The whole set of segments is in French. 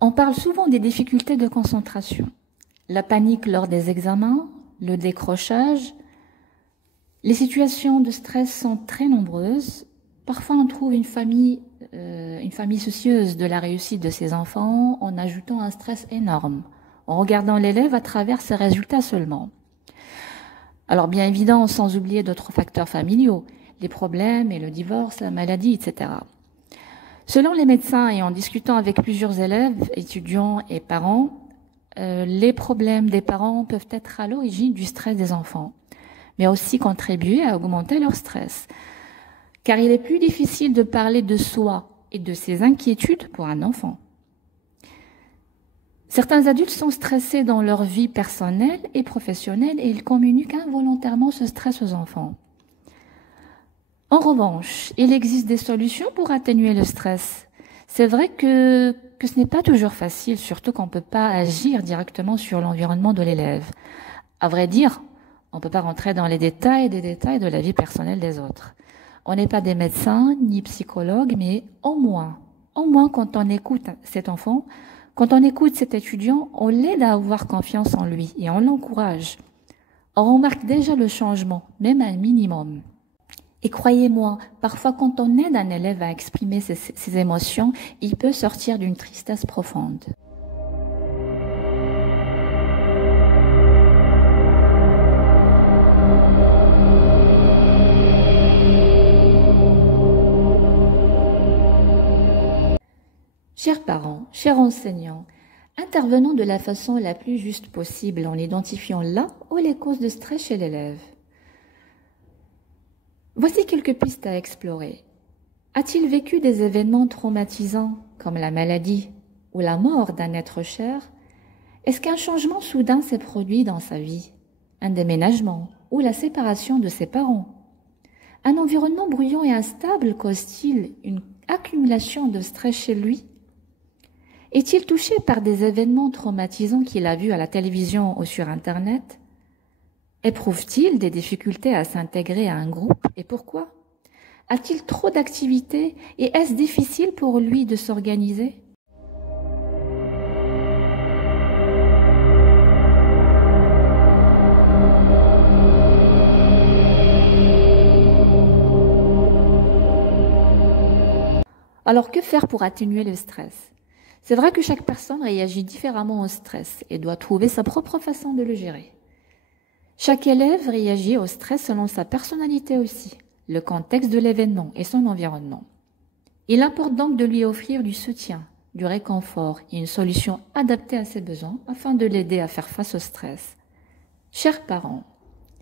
On parle souvent des difficultés de concentration, la panique lors des examens, le décrochage. Les situations de stress sont très nombreuses. Parfois, on trouve une famille soucieuse de la réussite de ses enfants en ajoutant un stress énorme, en regardant l'élève à travers ses résultats seulement. Alors, bien évidemment, sans oublier d'autres facteurs familiaux, les problèmes et le divorce, la maladie, etc. Selon les médecins et en discutant avec plusieurs élèves, étudiants et parents, les problèmes des parents peuvent être à l'origine du stress des enfants, mais aussi contribuer à augmenter leur stress. Car il est plus difficile de parler de soi et de ses inquiétudes pour un enfant. Certains adultes sont stressés dans leur vie personnelle et professionnelle et ils communiquent involontairement ce stress aux enfants. En revanche, il existe des solutions pour atténuer le stress. C'est vrai que ce n'est pas toujours facile, surtout qu'on ne peut pas agir directement sur l'environnement de l'élève. À vrai dire, on ne peut pas rentrer dans les détails des détails de la vie personnelle des autres. On n'est pas des médecins ni psychologues, mais au moins quand on écoute cet enfant, quand on écoute cet étudiant, on l'aide à avoir confiance en lui et on l'encourage. On remarque déjà le changement, même un minimum. Et croyez-moi, parfois quand on aide un élève à exprimer ses émotions, il peut sortir d'une tristesse profonde. Chers parents, chers enseignants, intervenons de la façon la plus juste possible en identifiant là où les causes de stress chez l'élève. Voici quelques pistes à explorer. A-t-il vécu des événements traumatisants comme la maladie ou la mort d'un être cher? Est-ce qu'un changement soudain s'est produit dans sa vie? Un déménagement ou la séparation de ses parents? Un environnement bruyant et instable cause-t-il une accumulation de stress chez lui? Est-il touché par des événements traumatisants qu'il a vus à la télévision ou sur Internet? Éprouve-t-il des difficultés à s'intégrer à un groupe et pourquoi? A-t-il trop d'activités et est-ce difficile pour lui de s'organiser? Alors que faire pour atténuer le stress? C'est vrai que chaque personne réagit différemment au stress et doit trouver sa propre façon de le gérer. Chaque élève réagit au stress selon sa personnalité aussi, le contexte de l'événement et son environnement. Il importe donc de lui offrir du soutien, du réconfort et une solution adaptée à ses besoins afin de l'aider à faire face au stress. Chers parents,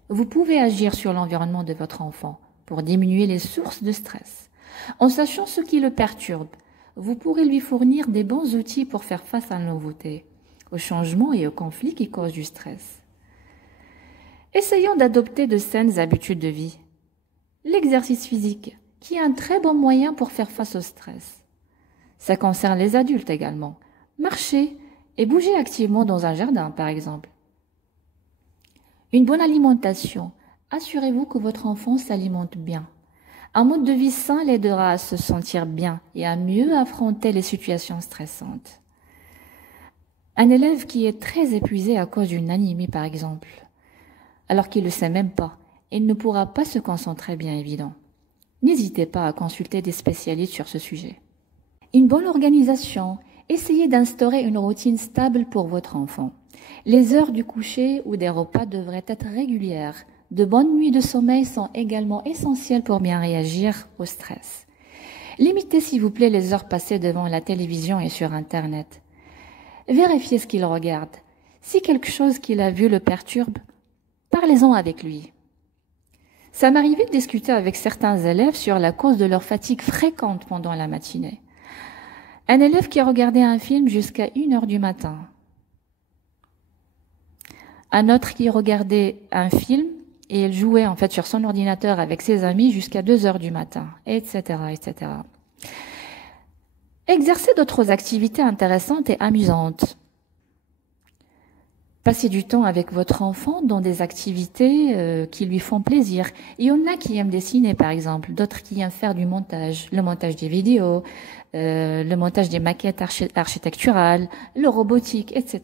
vous pouvez agir sur l'environnement de votre enfant pour diminuer les sources de stress. En sachant ce qui le perturbe, vous pourrez lui fournir des bons outils pour faire face à la nouveauté, aux changements et aux conflits qui causent du stress. Essayons d'adopter de saines habitudes de vie. L'exercice physique, qui est un très bon moyen pour faire face au stress. Ça concerne les adultes également. Marcher et bouger activement dans un jardin, par exemple. Une bonne alimentation. Assurez-vous que votre enfant s'alimente bien. Un mode de vie sain l'aidera à se sentir bien et à mieux affronter les situations stressantes. Un élève qui est très épuisé à cause d'une anémie, par exemple, alors qu'il ne le sait même pas, il ne pourra pas se concentrer, bien évident. N'hésitez pas à consulter des spécialistes sur ce sujet. Une bonne organisation. Essayez d'instaurer une routine stable pour votre enfant. Les heures du coucher ou des repas devraient être régulières. De bonnes nuits de sommeil sont également essentielles pour bien réagir au stress. Limitez s'il vous plaît les heures passées devant la télévision et sur Internet. Vérifiez ce qu'il regarde. Si quelque chose qu'il a vu le perturbe, parlez-en avec lui. Ça m'arrivait de discuter avec certains élèves sur la cause de leur fatigue fréquente pendant la matinée. Un élève qui regardait un film jusqu'à 1h du matin. Un autre qui regardait un film et il jouait en fait sur son ordinateur avec ses amis jusqu'à 2h du matin, etc., etc. Exercez d'autres activités intéressantes et amusantes. Passez du temps avec votre enfant dans des activités qui lui font plaisir. Il y en a qui aiment dessiner, par exemple, d'autres qui aiment faire du montage, le montage des vidéos, le montage des maquettes architecturales, le robotique, etc.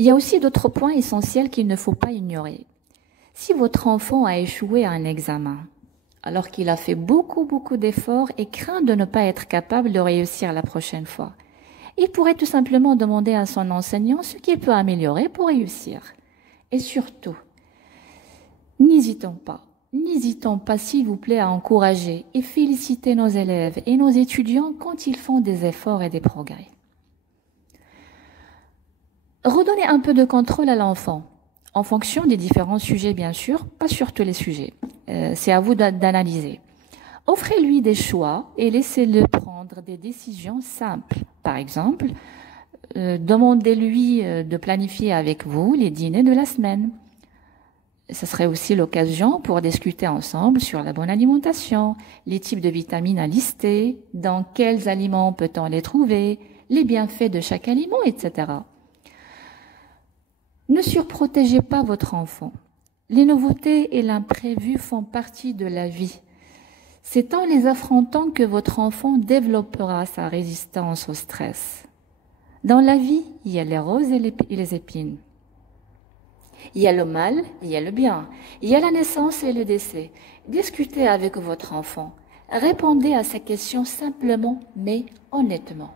Il y a aussi d'autres points essentiels qu'il ne faut pas ignorer. Si votre enfant a échoué à un examen, alors qu'il a fait beaucoup d'efforts et craint de ne pas être capable de réussir la prochaine fois, il pourrait tout simplement demander à son enseignant ce qu'il peut améliorer pour réussir. Et surtout, n'hésitons pas s'il vous plaît à encourager et féliciter nos élèves et nos étudiants quand ils font des efforts et des progrès. Redonnez un peu de contrôle à l'enfant, en fonction des différents sujets bien sûr, pas sur tous les sujets. C'est à vous d'analyser. Offrez-lui des choix et laissez-le prendre des décisions simples. Par exemple, demandez-lui de planifier avec vous les dîners de la semaine. Ce serait aussi l'occasion pour discuter ensemble sur la bonne alimentation, les types de vitamines à lister, dans quels aliments peut-on les trouver, les bienfaits de chaque aliment, etc. Ne surprotégez pas votre enfant. Les nouveautés et l'imprévu font partie de la vie. C'est en les affrontant que votre enfant développera sa résistance au stress. Dans la vie, il y a les roses et les épines. Il y a le mal, il y a le bien. Il y a la naissance et le décès. Discutez avec votre enfant. Répondez à ces questions simplement mais honnêtement.